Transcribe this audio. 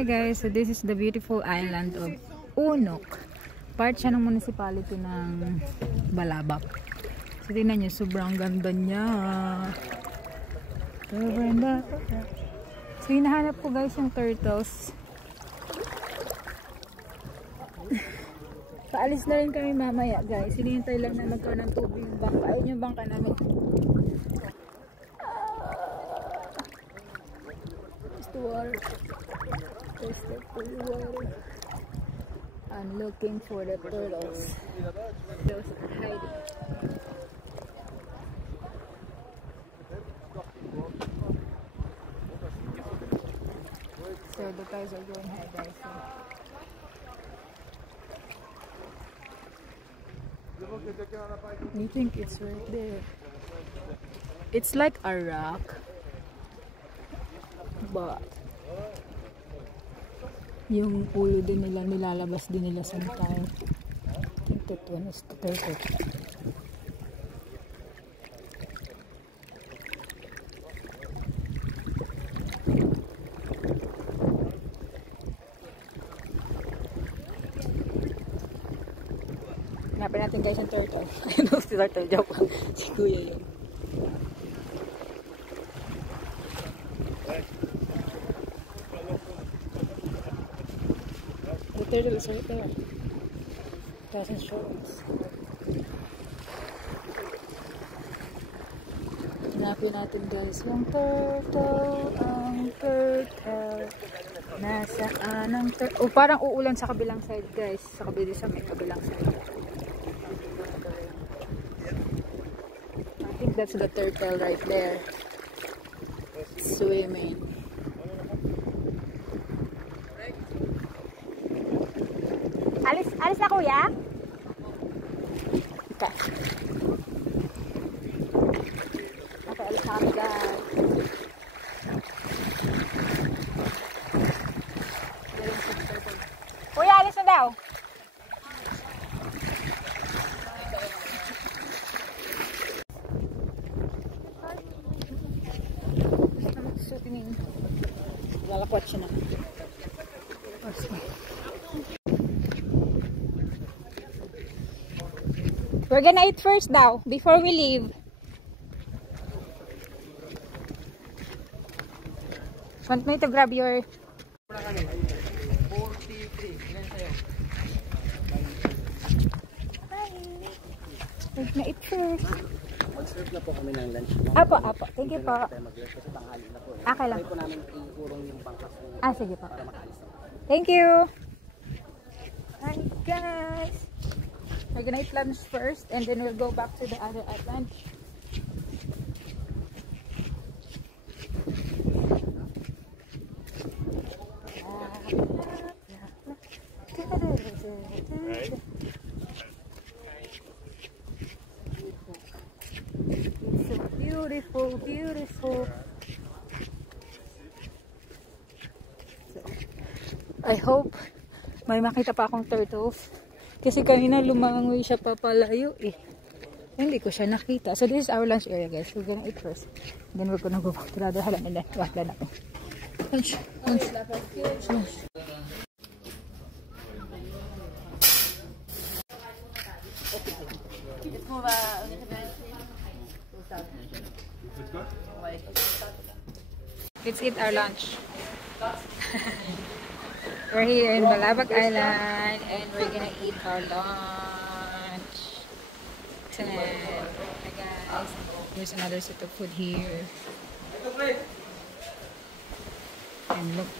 Hi guys, so this is the beautiful island of Unok. Part siya ng municipality ng Balabac. So tingnan nyo, sobrang ganda niya. So hinahanap ko guys yung turtles. Paalis na rin kami mamaya guys. Hinihintay lang na magkaroon ng tubig yung bangka. Ayun yung bangka namin. Water. There's the full water. I'm looking for the turtles. Those are hiding. So the guys are going high, guys. I think it's right there. It's like a rock. But yung ulo din nila nilalabas din nila sometimes. I think that one is the turtle. Hanapin natin guys yung turtle. Ayun si turtle, joke lang. Si kuya yun. The turtle is right there. Doesn't show us. Hanapin natin guys yung turtle. Ang turtle. Nasaan ang turtle? Oh, parang uulan sa kabilang side guys. Sa kabilang side. I think that's the turtle right there. Swimming. Alis na kuya? Okay. Okay, alis na kami guys. Kuya, alis na daw. So, tingin. Lalakwat siya na. We're gonna eat first daw, before we leave. Want me to grab your... 43. Ilan sa'yo? We're gonna eat first. Mag-serve na po kami ng lunch. Apo. Thank you po. Kasi tanghali na po. Okay lang. Try po namin iurong yung bangkas. Sige po. Para makaalis na. Thank you. Hi guys. We're gonna eat lunch first and then we'll go back to the other island. It's so beautiful. So, I hope may makita pa akong turtles. Kasi kanina lumangoy siya papalayo eh. Hindi ko siya nakita. So this is our lunch area guys. We're gonna eat first. Then we're gonna go back to the other island and then wala na ako. Lunch. Let's eat our lunch. We're here in Balabac Island and we're gonna eat our lunch tonight. Hi guys, here's another set of food here. And look.